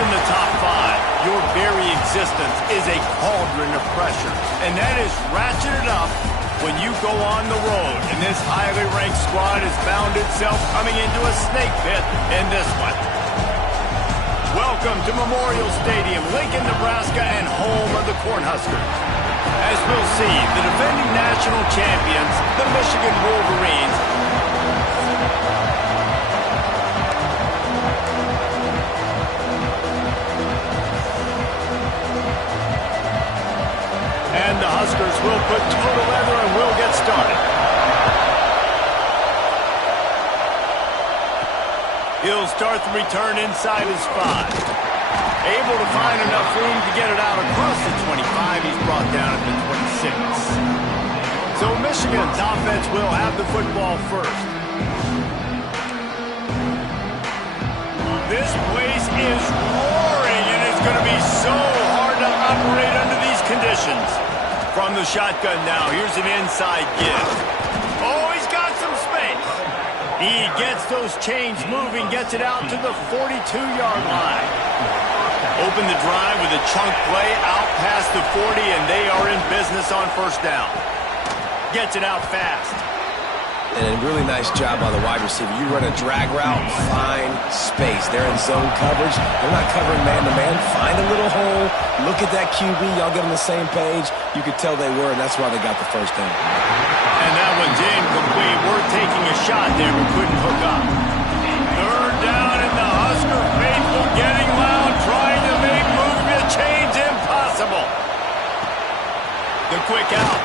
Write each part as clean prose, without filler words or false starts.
in the top 5, your very existence is a cauldron of pressure. And that is ratcheted up when you go on the road. And this highly ranked squad has found itself coming into a snake pit in this one. Welcome to Memorial Stadium, Lincoln, Nebraska, and home of the Cornhuskers. As we'll see, the defending national champions, the Michigan Wolverines, and the Huskers will put total leather and will get started. He'll start the return inside his 5. Able to find enough room to get it out across the 25. He's brought down at the 26. So Michigan's offense will have the football first. This place is roaring, and it's going to be so hard to operate under these conditions. From the shotgun now, here's an inside give. Oh, he's got some space. He gets those chains moving, gets it out to the 42-yard line. Open the drive with a chunk play out past the 40, and they are in business on first down. Gets it out fast. And a really nice job by the wide receiver. You run a drag route, find space. They're in zone coverage. They're not covering man-to-man. Find a little hole. Look at that QB. Y'all get on the same page. You could tell they were, and that's why they got the first down. And that one's incomplete. We're taking a shot there, but couldn't hook up. Third down, and the Husker faithful getting loud, trying to make moving the chains impossible. The quick out.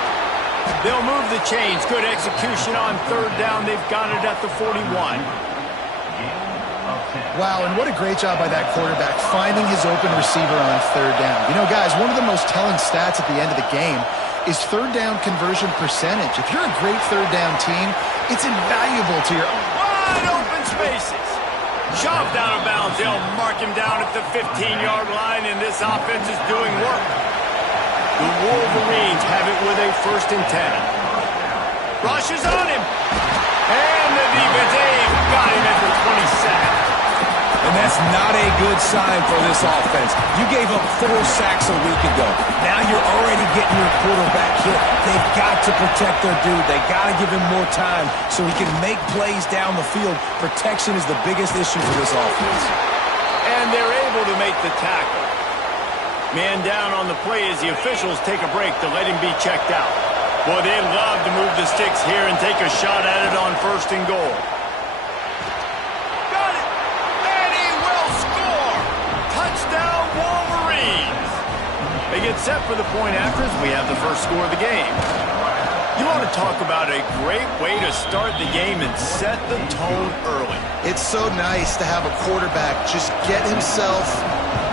They'll move the chains. Good execution on third down. They've got it at the 41. Wow, and what a great job by that quarterback finding his open receiver on third down. You know, guys, one of the most telling stats at the end of the game is third down conversion percentage. If you're a great third down team, it's invaluable to your wide open spaces. Shoved out of bounds. They'll mark him down at the 15-yard line, and this offense is doing work. The Wolverines have it with a 1st and 10. Rushes on him. And the defense got him at the 22nd. And that's not a good sign for this offense. You gave up 4 sacks a week ago. Now you're already getting your quarterback hit. They've got to protect their dude. They've got to give him more time so he can make plays down the field. Protection is the biggest issue for this offense. And they're able to make the tackle. Man down on the play as the officials take a break to let him be checked out. Boy, they'd love to move the sticks here and take a shot at it on 1st and goal. Got it! And he will score! Touchdown, Wolverines! They get set for the point after as we have the first score of the game. You want to talk about a great way to start the game and set the tone early. It's so nice to have a quarterback just get himself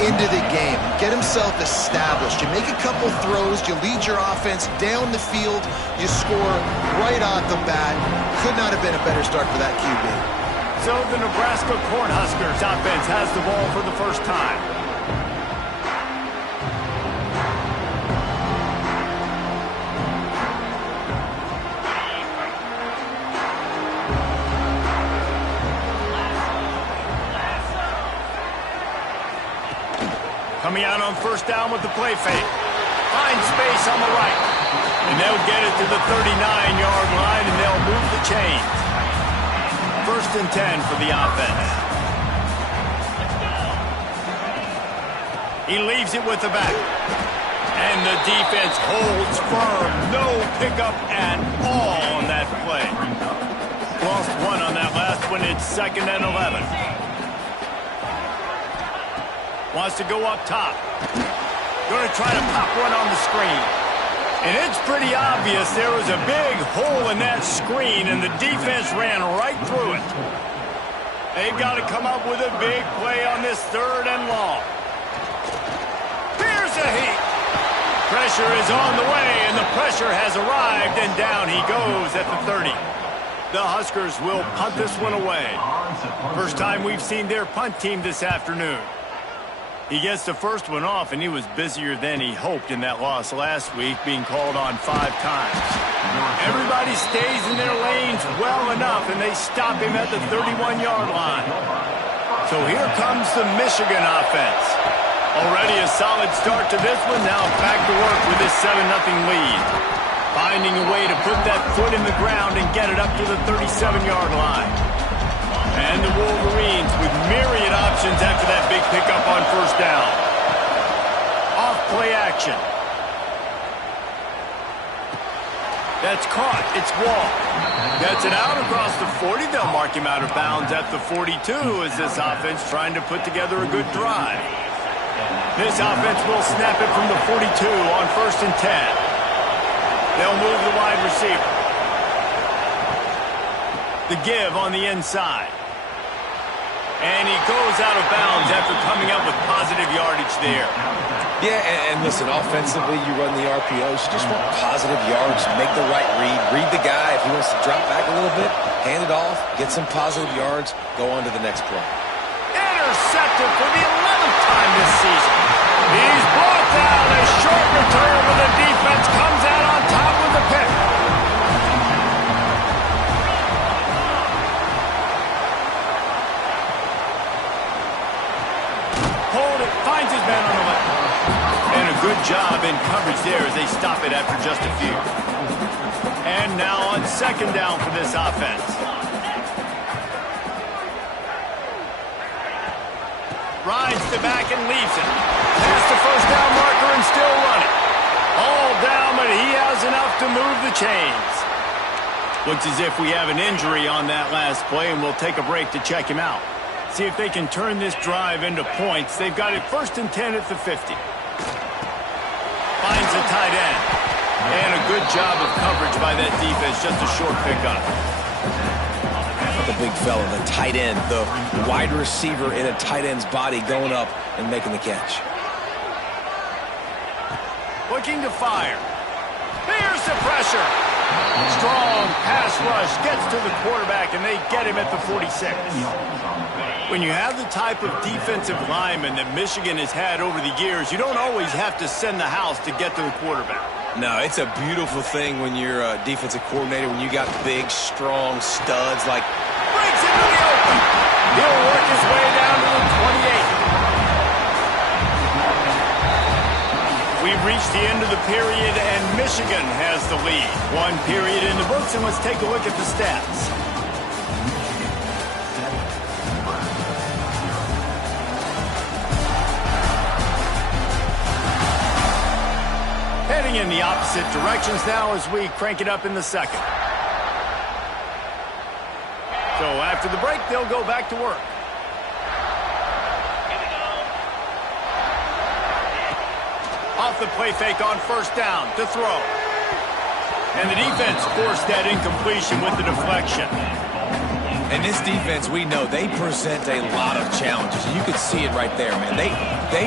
into the game, get himself established. You make a couple throws, you lead your offense down the field, you score right off the bat. Could not have been a better start for that QB. So the Nebraska Cornhuskers offense has the ball for the first time. Coming out on first down with the play fake. Finds space on the right. And they'll get it to the 39-yard line, and they'll move the chains. 1st and 10 for the offense. He leaves it with the back. And the defense holds firm. No pickup at all on that play. Lost 1 on that last one. It's 2nd and 11. Wants to go up top. Going to try to pop one on the screen. And it's pretty obvious there was a big hole in that screen, and the defense ran right through it. They've got to come up with a big play on this 3rd and long. Here's a heat. Pressure is on the way, and the pressure has arrived, and down he goes at the 30. The Huskers will punt this one away. First time we've seen their punt team this afternoon. He gets the first one off, and he was busier than he hoped in that loss last week, being called on 5 times. Everybody stays in their lanes well enough, and they stop him at the 31-yard line. So here comes the Michigan offense. Already a solid start to this one. Now back to work with this 7-0 lead. Finding a way to put that foot in the ground and get it up to the 37-yard line. And the Wolverines with myriad options after that big pickup on first down. Off play action. That's caught. It's Wall. Gets it out across the 40. They'll mark him out of bounds at the 42 as this offense trying to put together a good drive. This offense will snap it from the 42 on 1st and 10. They'll move the wide receiver. The give on the inside. And he goes out of bounds after coming up with positive yardage there. Yeah, and listen, offensively, you run the RPOs. You just want positive yards, make the right read the guy. If he wants to drop back a little bit, hand it off, get some positive yards, go on to the next play. Intercepted for the 11th time this season. He's brought down. A short return, but the defense comes out on top with the pick. Hold it, finds his man on the left. And a good job in coverage there as they stop it after just a few. And now on 2nd down for this offense. Rides the back and leaves it. Past the first down marker and still running. All down, but he has enough to move the chains. Looks as if we have an injury on that last play, and we'll take a break to check him out. See if they can turn this drive into points. They've got it 1st and 10 at the 50. Finds a tight end. And a good job of coverage by that defense. Just a short pickup. The big fella, the tight end, the wide receiver in a tight end's body going up and making the catch. Looking to fire. Here's the pressure. Strong pass rush gets to the quarterback, and they get him at the 46. When you have the type of defensive lineman that Michigan has had over the years, you don't always have to send the house to get to the quarterback. No, it's a beautiful thing when you're a defensive coordinator, when you got big, strong studs like... Breaks into the open. He'll work his way down to the 28. We've reached the end of the period, and Michigan has the lead. 1 period in the books, and let's take a look at the stats. Heading in the opposite directions now as we crank it up in the second. So after the break, they'll go back to work. Off the play fake on 1st down to throw. And the defense forced that incompletion with the deflection. And this defense, we know, they present a lot of challenges. You can see it right there, man. They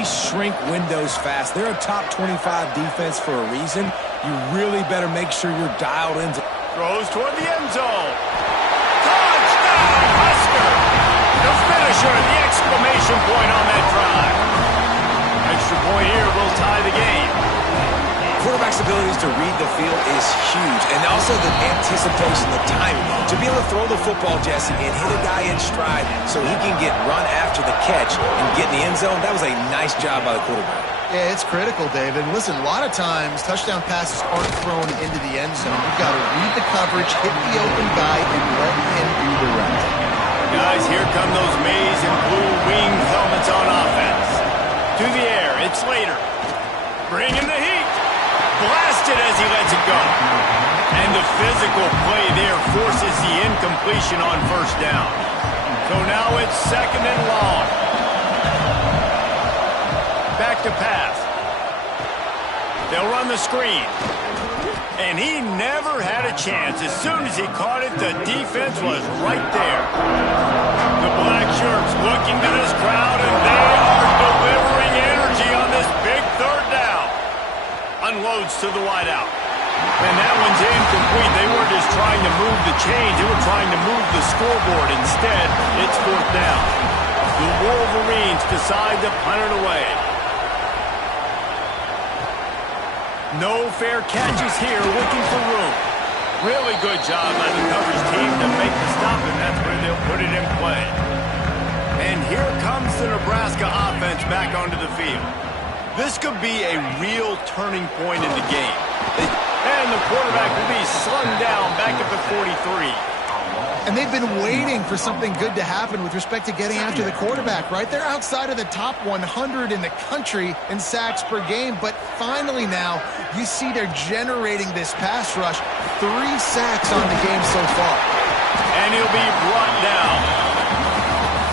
shrink windows fast. They're a top 25 defense for a reason. You really better make sure you're dialed in. Throws toward the end zone. Touchdown, Husker! The finisher, the exclamation point on that drive. Extra point here will tie the game. Quarterback's abilities to read the field is huge, and also the anticipation, the timing. To be able to throw the football, Jesse, and hit a guy in stride so he can get run after the catch and get in the end zone, that was a nice job by the quarterback. Yeah, it's critical, David. Listen, a lot of times touchdown passes aren't thrown into the end zone. You've got to read the coverage, hit the open guy, and let him do the rest. Guys, here come those maize and blue winged helmets on offense. To the air, it's Slater. Bringing the heat. Blasted as he lets it go. And the physical play there forces the incompletion on 1st down. So now it's 2nd and long. Back to pass. They'll run the screen. And he never had a chance. As soon as he caught it, the defense was right there. The black shirts looking to this crowd, and they are delivering energy on this big 3rd down. Unloads to the wideout. And that one's incomplete. They weren't just trying to move the chains. They were trying to move the scoreboard. Instead, it's 4th down. The Wolverines decide to punt it away. No fair catches here, looking for room. Really good job by the coverage team to make the stop, and that's where they'll put it in play. And here comes the Nebraska offense back onto the field. This could be a real turning point in the game. And the quarterback will be slung down back at the 43. And they've been waiting for something good to happen with respect to getting after the quarterback, right? They're outside of the top 100 in the country in sacks per game, but finally now you see they're generating this pass rush. 3 sacks on the game so far. And he'll be brought down.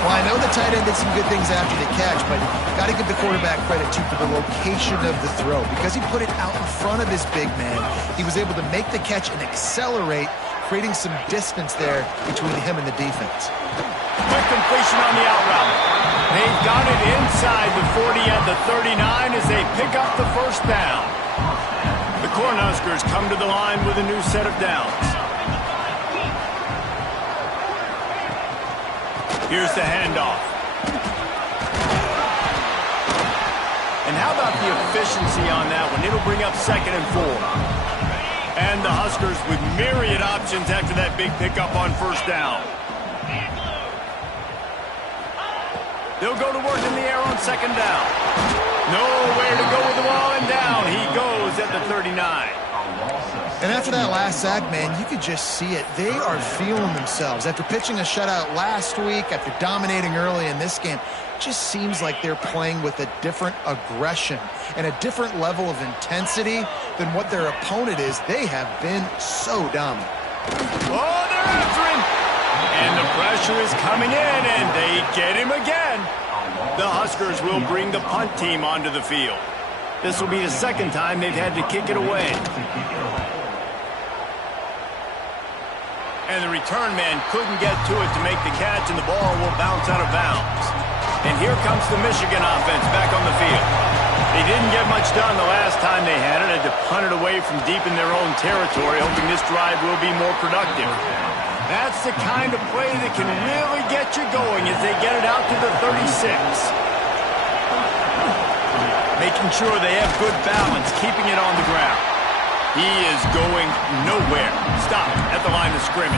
Well, I know the tight end did some good things after the catch, but got to give the quarterback credit, too, for the location of the throw. Because he put it out in front of his big man, he was able to make the catch and accelerate, creating some distance there between him and the defense. Quick completion on the out route. They've got it inside the 40 at the 39 as they pick up the first down. The Cornhuskers come to the line with a new set of downs. Here's the handoff. And how about the efficiency on that one? It'll bring up 2nd and 4. And the Huskers with myriad options after that big pickup on first down. They'll go to work in the air on 2nd down. Nowhere to go with the ball, and down he goes at the 39. And after that last sack, man, you could just see it. They are feeling themselves. After pitching a shutout last week, after dominating early in this game, it just seems like they're playing with a different aggression and a different level of intensity than what their opponent is. They have been so dominant. Oh, they're after him. And the pressure is coming in, and they get him again. The Huskers will bring the punt team onto the field. This will be the 2nd time they've had to kick it away. And the return man couldn't get to it to make the catch, and the ball will bounce out of bounds. And here comes the Michigan offense back on the field. They didn't get much done the last time they had it. Had to punt it away from deep in their own territory, hoping this drive will be more productive. That's the kind of play that can really get you going as they get it out to the 36. Making sure they have good balance, keeping it on the ground. He is going nowhere. Stop at the line of scrimmage.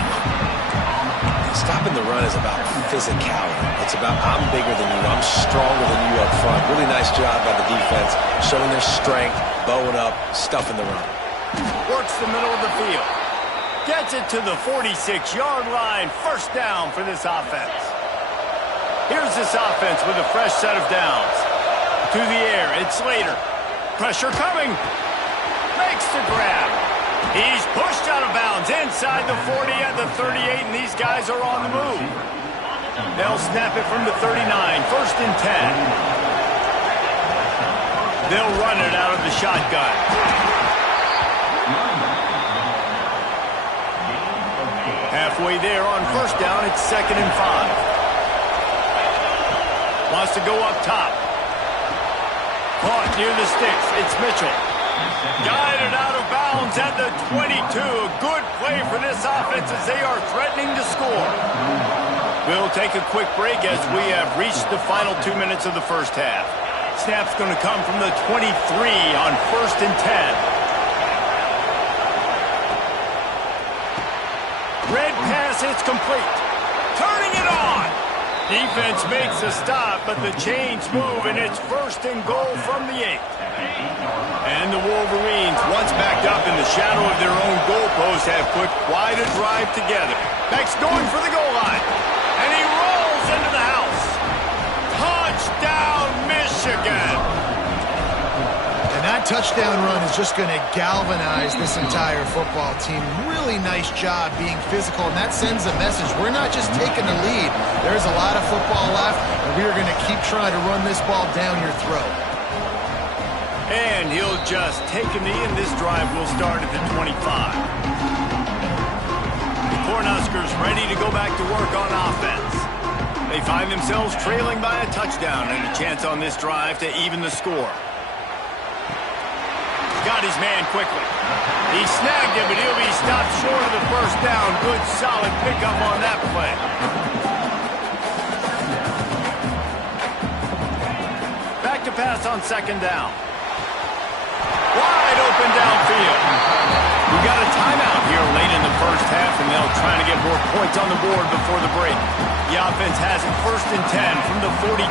Stopping the run is about physicality. It's about I'm bigger than you, I'm stronger than you up front. Really nice job by the defense, showing their strength, bowing up, stuffing the run. Works the middle of the field. Gets it to the 46-yard line. First down for this offense. Here's this offense with a fresh set of downs. To the air, it's Slater. Pressure coming. Makes the grab. He's pushed out of bounds inside the 40 at the 38, and these guys are on the move. They'll snap it from the 39, 1st and 10. They'll run it out of the shotgun. Halfway there on first down, it's 2nd and 5. Wants to go up top. Caught near the sticks. It's Mitchell. Guided out of bounds at the 22. Good play for this offense as they are threatening to score. We'll take a quick break as we have reached the final 2 minutes of the first half. Snap's going to come from the 23 on 1st and 10. Red pass, it's complete. Turning it on. Defense makes a stop, but the chains move, and it's 1st and goal from the 8. And the Wolverines, once backed up in the shadow of their own goalpost, have put quite a drive together. Beck's going for the goal line, and he rolls into the house. Touchdown, Michigan! And that touchdown run is just going to galvanize this entire football team. Really nice job being physical, and that sends a message. We're not just taking the lead. There's a lot of football left, and we are going to keep trying to run this ball down your throat. And he'll just take a knee, and this drive will start at the 25. The Cornhuskers ready to go back to work on offense. They find themselves trailing by a touchdown and a chance on this drive to even the score. Got his man quickly. He snagged him, but he'll be stopped short of the first down. Good, solid pickup on that play. Back to pass on 2nd down. Wide open downfield. We got a timeout here late in the first half and they'll try to get more points on the board before the break. The offense has it 1st and 10 from the 42.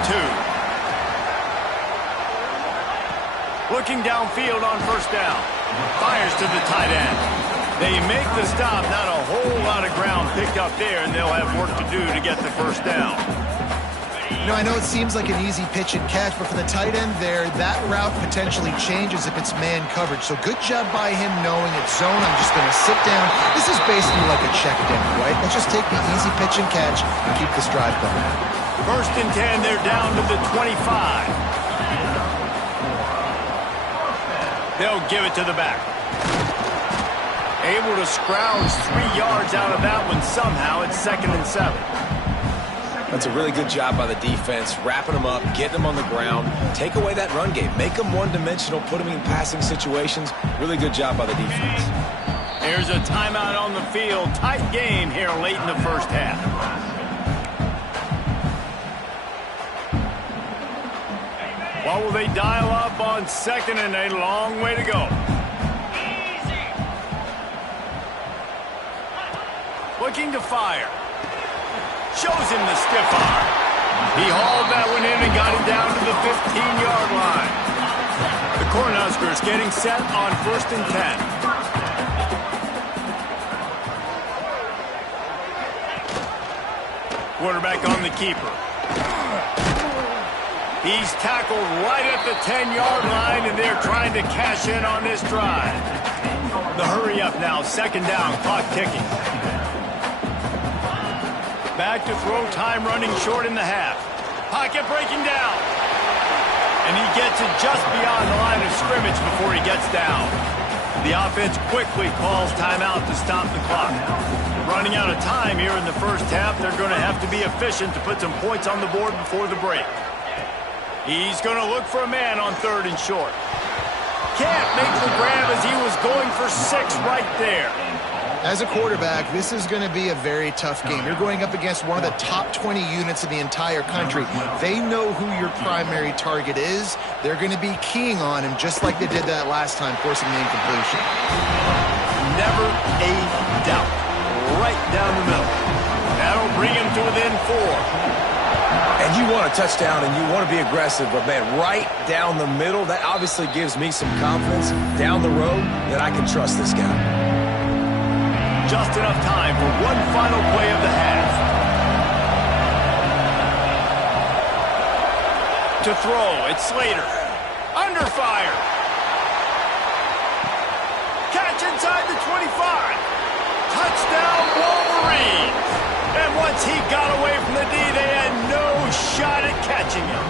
Looking downfield on 1st down. Fires to the tight end. They make the stop. Not a whole lot of ground picked up there, and they'll have work to do to get the 1st down. You know, I know it seems like an easy pitch and catch, but for the tight end there, that route potentially changes if it's man coverage. So good job by him knowing it's zone. I'm just going to sit down. This is basically like a check down, right? Let's just take the easy pitch and catch and keep this drive going. 1st and 10, they're down to the 25. They'll give it to the back. Able to scrounge 3 yards out of that one somehow. It's 2nd and 7. That's a really good job by the defense, wrapping them up, getting them on the ground, take away that run game, make them one-dimensional, put them in passing situations. Really good job by the defense. Here's a timeout on the field. Tight game here late in the 1st half. What will they dial up on 2nd and a long way to go? Looking to fire. Shows him the stiff arm. He hauled that one in and got it down to the 15-yard line. The Cornhuskers getting set on 1st and 10. Quarterback on the keeper. He's tackled right at the 10-yard line, and they're trying to cash in on this drive. The hurry up now, 2nd down, clock ticking. Back to throw, time running short in the half. Pocket breaking down. And he gets it just beyond the line of scrimmage before he gets down. The offense quickly calls timeout to stop the clock. Running out of time here in the 1st half, they're going to have to be efficient to put some points on the board before the break. He's going to look for a man on 3rd and short. Can't make the grab as he was going for 6 right there. As a quarterback, this is going to be a very tough game. You're going up against one of the top 20 units in the entire country. They know who your primary target is. They're going to be keying on him just like they did that last time, forcing the incompletion. Never a doubt. Right down the middle. That'll bring him to within 4. And you want a touchdown and you want to be aggressive, but man, right down the middle, that obviously gives me some confidence down the road that I can trust this guy. Just enough time for one final play of the half. To throw, it's Slater. Under fire. Catch inside the 25. Touchdown Wolverines. And once he got away from the D, they had no shot at catching him.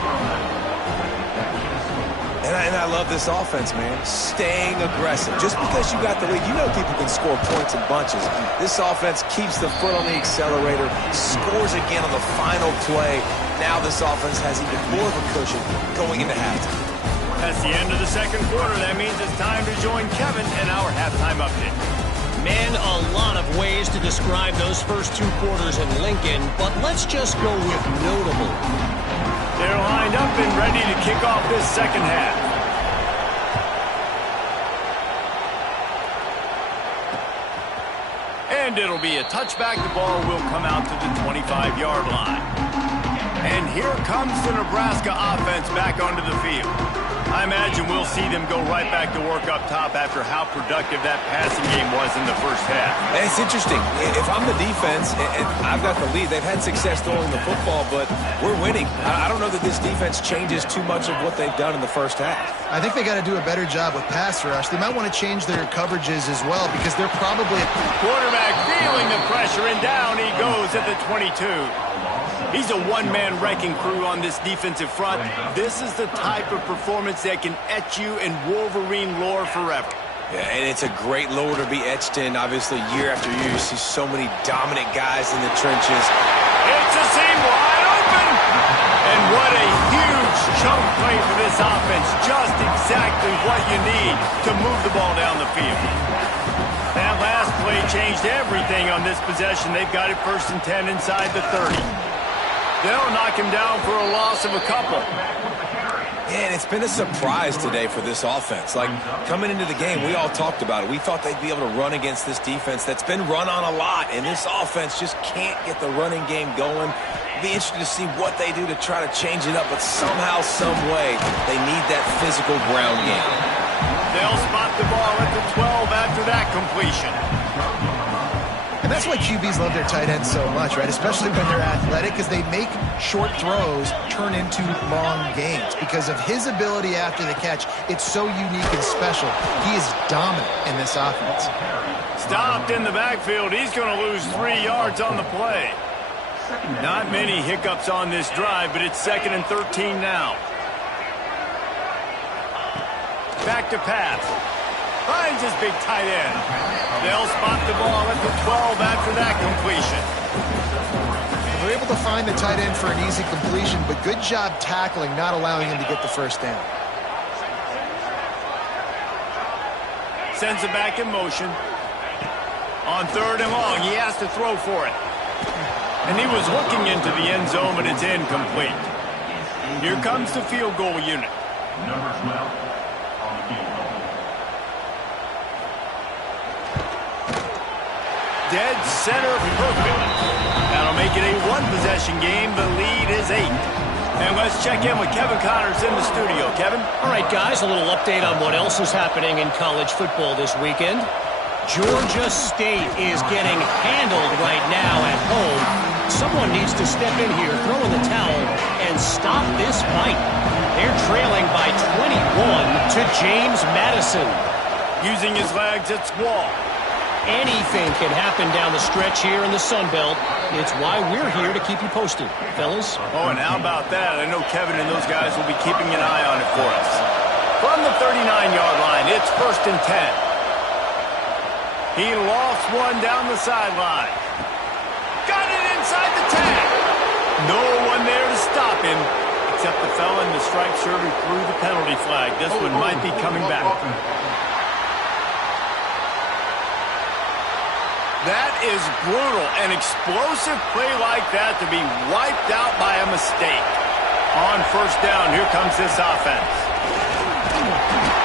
And I love this offense, man. Staying aggressive. Just because you got the lead, you know people can score points in bunches. This offense keeps the foot on the accelerator, scores again on the final play. Now this offense has even more of a cushion going into halftime. That's the end of the 2nd quarter. That means it's time to join Kevin in our halftime update. Man, a lot of ways to describe those first 2 quarters in Lincoln, but let's just go with notable. They're lined up and ready to kick off this 2nd half. And it'll be a touchback. The ball will come out to the 25-yard line. And here comes the Nebraska offense back onto the field. I imagine we'll see them go right back to work up top after how productive that passing game was in the 1st half. And it's interesting. If I'm the defense and I've got the lead, they've had success throwing the football, but we're winning. I don't know that this defense changes too much of what they've done in the 1st half. I think they got to do a better job with pass rush. They might want to change their coverages as well because they're probably... Quarterback feeling the pressure, and down he goes at the 22. He's a one-man wrecking crew on this defensive front. This is the type of performance that can etch you in Wolverine lore forever. Yeah, and it's a great lore to be etched in. Obviously, year after year, you see so many dominant guys in the trenches. It's a seam wide open. And what a huge chunk play for this offense. Just exactly what you need to move the ball down the field. That last play changed everything on this possession. They've got it 1st and 10 inside the 30. They'll knock him down for a loss of a couple. Yeah, and it's been a surprise today for this offense. Like, coming into the game, we all talked about it. We thought they'd be able to run against this defense that's been run on a lot, and this offense just can't get the running game going. Be interested to see what they do to try to change it up, but somehow, some way, they need that physical ground game. They'll spot the ball at the 12 after that completion. And that's why QBs love their tight ends so much, right? Especially when they're athletic, because they make short throws turn into long gains. Because of his ability after the catch, it's so unique and special. He is dominant in this offense. Stopped in the backfield. He's going to lose 3 yards on the play. Not many hiccups on this drive, but it's 2nd and 13 now. Back to pass. Finds his big tight end. They'll spot the ball at the 12 after that completion. They're able to find the tight end for an easy completion, but good job tackling, not allowing him to get the first down. Sends it back in motion. On 3rd and long, he has to throw for it. And he was looking into the end zone, but it's incomplete. Here comes the field goal unit. Number 12 on the field goal. Dead center perfect. That'll make it a one-possession game. The lead is 8. And let's check in with Kevin Connors in the studio. Kevin? All right, guys, a little update on what else is happening in college football this weekend. Georgia State is getting handled right now at home. Someone needs to step in here, throw in the towel, and stop this fight. They're trailing by 21 to James Madison. Using his legs at squall. Anything can happen down the stretch here in the Sun Belt. It's why we're here to keep you posted, fellas. Oh, and how about that? I know Kevin and those guys will be keeping an eye on it for us. From the 39-yard line, it's 1st and 10. He lost one down the sideline. Got it inside the tag. No one there to stop him, except the fella in the striped shirt who threw the penalty flag. This one might be coming back. That is brutal. An explosive play like that to be wiped out by a mistake. On 1st down, here comes this offense.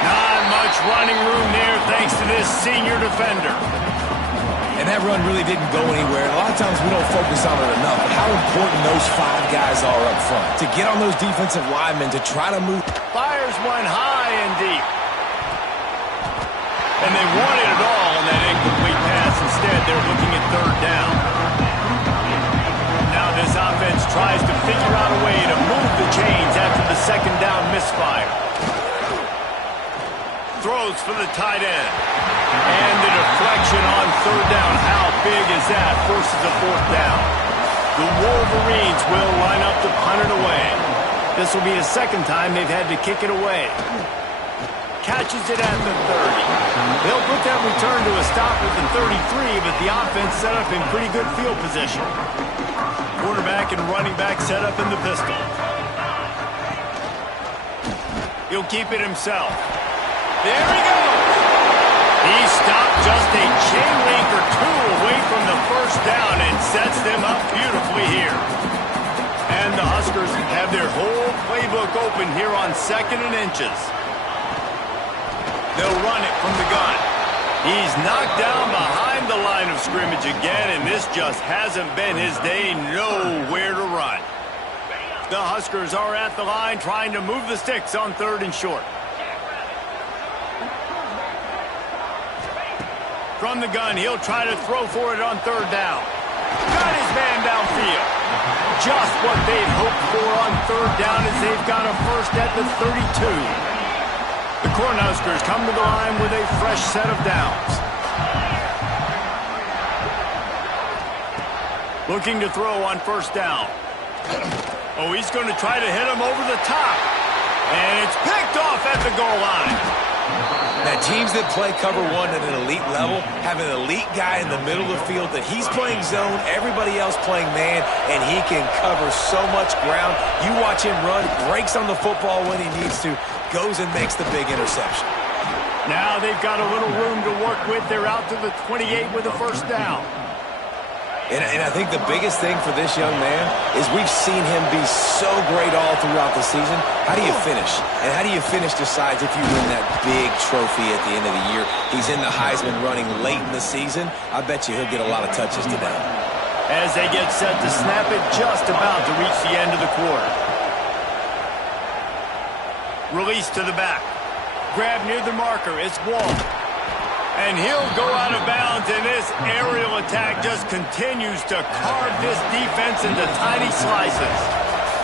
Not much running room there thanks to this senior defender. And that run really didn't go anywhere. And a lot of times we don't focus on it enough, but how important those 5 guys are up front. To get on those defensive linemen, to try to move. Fires one high and deep. And they wanted it all on that incomplete pass. Instead, they're looking at 3rd down. Now this offense tries to figure out a way to move the chains after the 2nd down misfire. Throws for the tight end. And the deflection on 3rd down. How big is that? Forces a 4th down. The Wolverines will line up to punt it away. This will be the 2nd time they've had to kick it away. Catches it at the 30. They'll put that return to a stop at the 33, but the offense set up in pretty good field position. Quarterback and running back set up in the pistol. He'll keep it himself. There he goes. He stopped just a chain link or 2 away from the 1st down and sets them up beautifully here. And the Huskers have their whole playbook open here on 2nd and inches. They'll run it from the gun. He's knocked down behind the line of scrimmage again, and this just hasn't been his day. Nowhere to run. The Huskers are at the line trying to move the sticks on 3rd and short. From the gun, he'll try to throw for it on 3rd down. Got his man downfield. Just what they'd hoped for on 3rd down as they've got a first at the 32. The Cornhuskers come to the line with a fresh set of downs. Looking to throw on 1st down. Oh, he's going to try to hit him over the top. And it's picked off at the goal line. Now, teams that play cover 1 at an elite level have an elite guy in the middle of the field that he's playing zone, everybody else playing man, and he can cover so much ground. You watch him run, breaks on the football when he needs to, goes and makes the big interception. Now they've got a little room to work with. They're out to the 28 with a 1st down. And I think the biggest thing for this young man is we've seen him be so great all throughout the season. How do you finish? And how do you finish decides if you win that big trophy at the end of the year. He's in the Heisman running late in the season. I bet you he'll get a lot of touches today. As they get set to snap it, just about to reach the end of the quarter. Release to the back. Grab near the marker. It's Wall. And he'll go out of bounds, and this aerial attack just continues to carve this defense into tiny slices.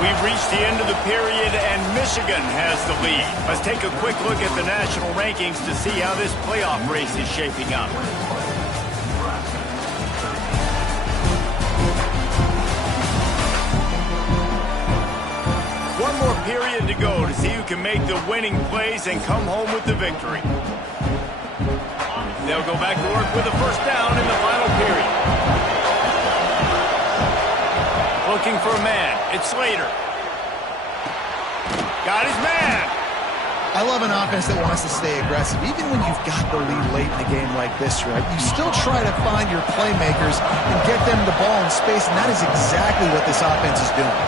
We've reached the end of the period, and Michigan has the lead. Let's take a quick look at the national rankings to see how this playoff race is shaping up. One more period to go to see who can make the winning plays and come home with the victory. They'll go back to work with a first down in the final period. Looking for a man. It's Slater. Got his man. I love an offense that wants to stay aggressive. Even when you've got the lead late in a game like this, right, you still try to find your playmakers and get them the ball in space, and that is exactly what this offense is doing.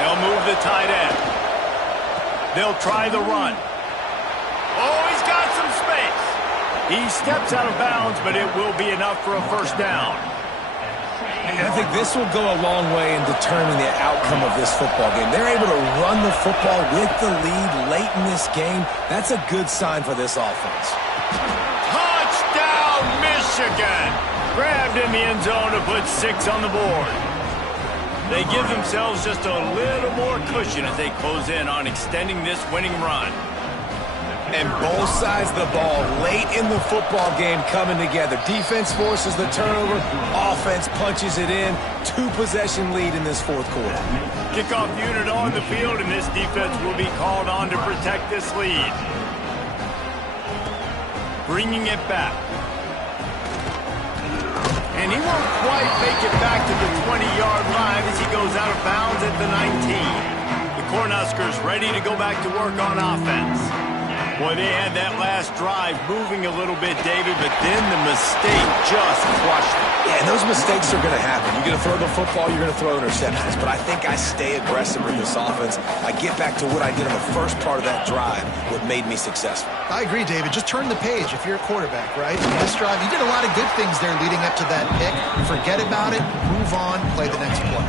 They'll move the tight end. They'll try the run. Oh, he's got some space. He steps out of bounds, but it will be enough for a first down. And I think this will go a long way in determining the outcome of this football game. They're able to run the football with the lead late in this game. That's a good sign for this offense. Touchdown, Michigan! Grabbed in the end zone to put 6 on the board. They give themselves just a little more cushion as they close in on extending this winning run. And both sides of the ball late in the football game coming together. Defense forces the turnover. Offense punches it in. 2-possession lead in this fourth quarter. Kickoff unit on the field, and this defense will be called on to protect this lead. Bringing it back. And he won't quite make it back to the 20-yard line as he goes out of bounds at the 19. The Cornhuskers ready to go back to work on offense. Boy, they had that last drive moving a little bit, David, but then the mistake just crushed them. Yeah, and those mistakes are going to happen. You're going to throw the football, you're going to throw interceptions. But I think I stay aggressive with this offense. I get back to what I did in the first part of that drive, what made me successful. I agree, David. Just turn the page if you're a quarterback, right? In this drive, you did a lot of good things there leading up to that pick. Forget about it, move on, play the next play.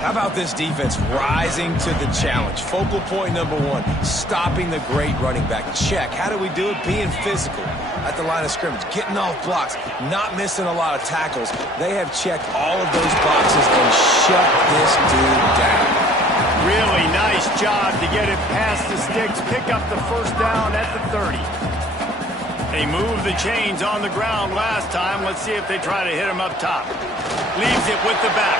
How about this defense rising to the challenge? Focal point number 1, stopping the great running back. Check. How do we do it? Being physical at the line of scrimmage, getting off blocks, not missing a lot of tackles. They have checked all of those boxes and shut this dude down. Really nice job to get it past the sticks, pick up the first down at the 30. They moved the chains on the ground last time. Let's see if they try to hit him up top. Leaves it with the back.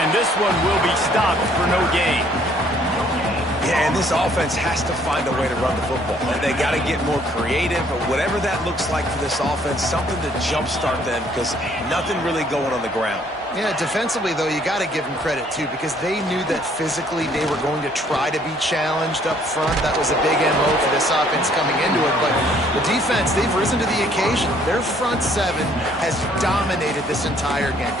And this one will be stopped for no gain. Yeah, and this offense has to find a way to run the football. And they got to get more creative, but whatever that looks like for this offense, something to jumpstart them because nothing really going on the ground. Yeah, defensively, though, you got to give them credit, too, because they knew that physically they were going to try to be challenged up front. That was a big MO for this offense coming into it. But the defense, they've risen to the occasion. Their front 7 has dominated this entire game.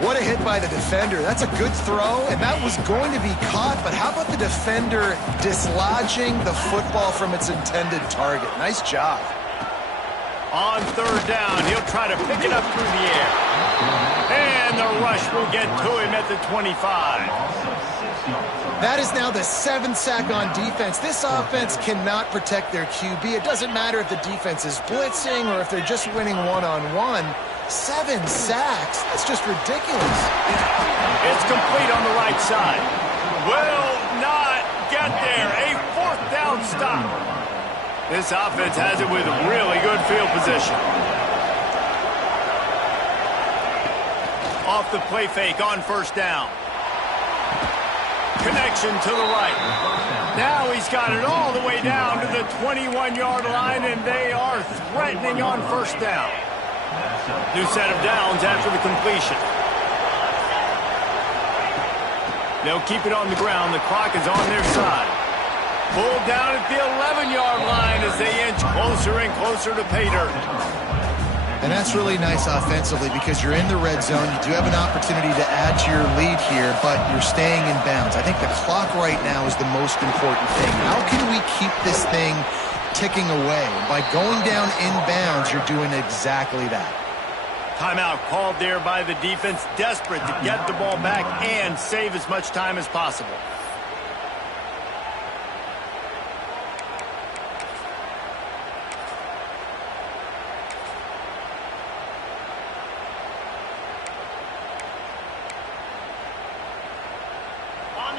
What a hit by the defender. That's a good throw, and that was going to be caught. But how about the defender dislodging the football from its intended target? Nice job. On third down, he'll try to pick it up through the air. And the rush will get to him at the 25. That is now the 7th sack on defense. This offense cannot protect their QB. It doesn't matter if the defense is blitzing or if they're just winning one-on-one. 7 sacks. That's just ridiculous. It's complete on the right side. Will not get there. A 4th down stop. This offense has it with really good field position. Off the play fake on first down. Connection to the right. Now he's got it all the way down to the 21-yard line, and they are threatening on first down. New set of downs after the completion. They'll keep it on the ground. The clock is on their side. Pulled down at the 11-yard line as they inch closer and closer to pay dirt. And that's really nice offensively because you're in the red zone. You do have an opportunity to add to your lead here, but you're staying in bounds. I think the clock right now is the most important thing. How can we keep this thing ticking away? By going down in bounds, you're doing exactly that. Timeout called there by the defense, desperate to get the ball back and save as much time as possible.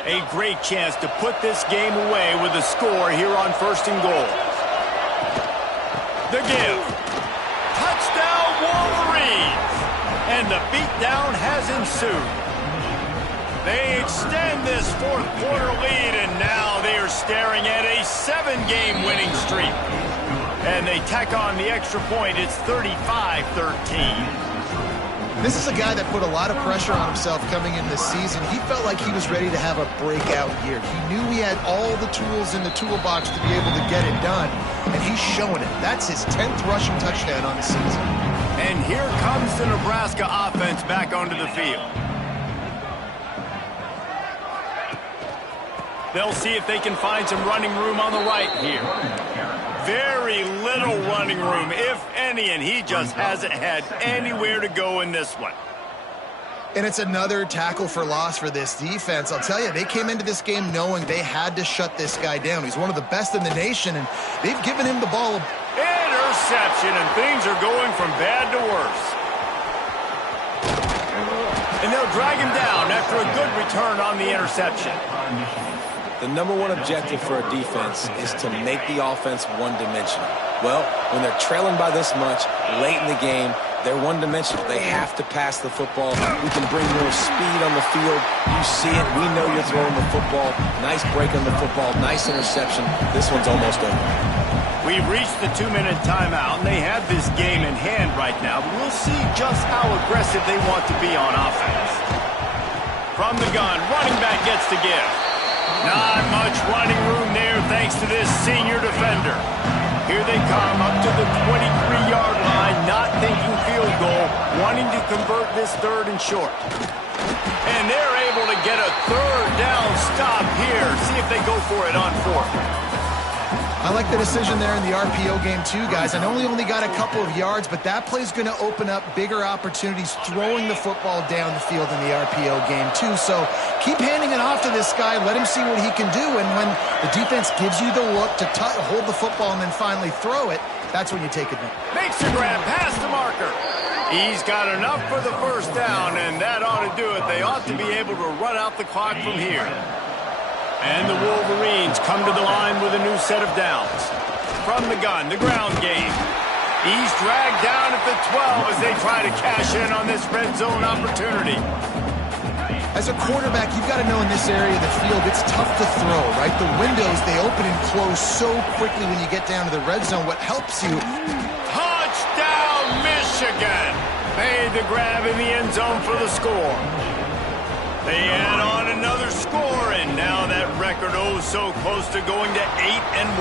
A great chance to put this game away with a score here on 1st and goal. The give. Touchdown Wolverines! And the beatdown has ensued. They extend this 4th quarter lead, and now they are staring at a 7-game winning streak. And they tack on the extra point. It's 35-13. This is a guy that put a lot of pressure on himself coming in this season. He felt like he was ready to have a breakout year. He knew he had all the tools in the toolbox to be able to get it done, and he's showing it. That's his 10th rushing touchdown on the season. And here comes the Nebraska offense back onto the field. They'll see if they can find some running room on the right here. Very little running room, if any, and he just hasn't had anywhere to go in this one. And it's another tackle for loss for this defense. I'll tell you, they came into this game knowing they had to shut this guy down. He's one of the best in the nation, and they've given him the ball. Interception, and things are going from bad to worse. And they'll drag him down after a good return on the interception. The number one objective for a defense is to make the offense one-dimensional. Well, when they're trailing by this much late in the game, they're one-dimensional. They have to pass the football. We can bring more speed on the field. You see it. We know you're throwing the football. Nice break on the football. Nice interception. This one's almost over. We've reached the 2-minute timeout, and they have this game in hand right now. But we'll see just how aggressive they want to be on offense. From the gun, running back gets to give. Not much running room there thanks to this senior defender. Here they come up to the 23-yard line, not thinking field goal, wanting to convert this 3rd and short. And they're able to get a 3rd down stop here. See if they go for it on 4th. I like the decision there in the RPO game too, guys. I know he only got a couple of yards, but that play's going to open up bigger opportunities throwing the football down the field in the RPO game too. So keep handing it off to this guy. Let him see what he can do. And when the defense gives you the look to hold the football and then finally throw it, that's when you take it down. Makes the grab past the marker. He's got enough for the 1st down, and that ought to do it. They ought to be able to run out the clock from here. And the Wolverines come to the line with a new set of downs. From the gun, the ground game. He's dragged down at the 12 as they try to cash in on this red zone opportunity. As a quarterback, you've got to know in this area of the field, it's tough to throw, right? The windows, they open and close so quickly when you get down to the red zone. What helps you... Touchdown, Michigan! Made the grab in the end zone for the score. They add on another score, and now that record so close to going to 8-1